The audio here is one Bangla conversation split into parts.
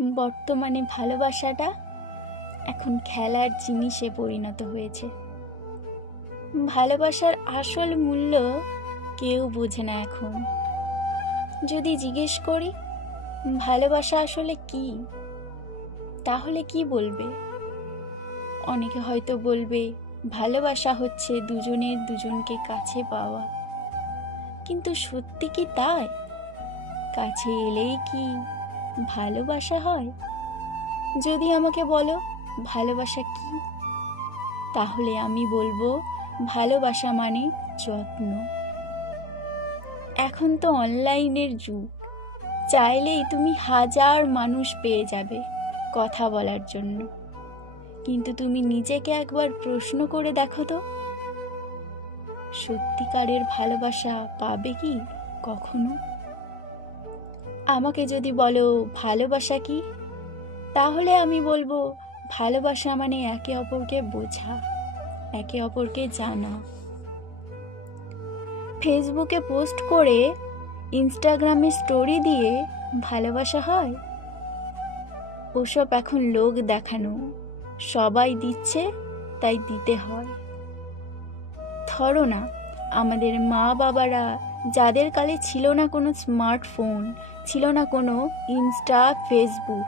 বর্তমানে ভালোবাসাটা এখন খেলার জিনিসে পরিণত হয়েছে। ভালোবাসার আসল মূল্য কেউ বোঝে না এখন। যদি জিজ্ঞেস করি ভালোবাসা আসলে কি, তাহলে কি বলবে? অনেকে হয়তো বলবে ভালোবাসা হচ্ছে দুজনের দুজনকে কাছে পাওয়া। কিন্তু সত্যি কি তাই? কাছে এলেই কি ভালোবাসা হয়? যদি আমাকে বলো ভালোবাসা কি, তাহলে আমি বলবো ভালোবাসা মানে যত্ন। এখন তো অনলাইনের যুগ, চাইলেই তুমি হাজার মানুষ পেয়ে যাবে কথা বলার জন্য। কিন্তু তুমি নিজেকে একবার প্রশ্ন করে দেখো তো, সত্যিকারের ভালোবাসা পাবে কি কখনো? আমাকে যদি বলো ভালোবাসা কি, তাহলে আমি বলবো ভালোবাসা মানে একে অপরকে বোঝা, একে অপরকে জানা। ফেসবুকে পোস্ট করে, ইনস্টাগ্রামে স্টোরি দিয়ে ভালোবাসা হয়? ওসব এখন লোক দেখানো, সবাই দিচ্ছে তাই দিতে হয়। ধরো না, আমাদের মা বাবারা যাদের কালে ছিল না কোনো স্মার্টফোন, ছিল না কোনো ইনস্টা ফেসবুক,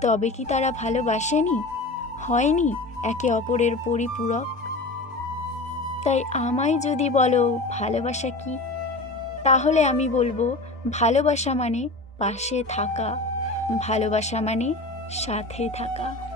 তবে কি তারা ভালোবাসেনি? হয়নি একে অপরের পরিপূরক? তাই আমায় যদি বলো ভালোবাসা কি, তাহলে আমি বলবো ভালোবাসা মানে পাশে থাকা, ভালোবাসা মানে সাথে থাকা।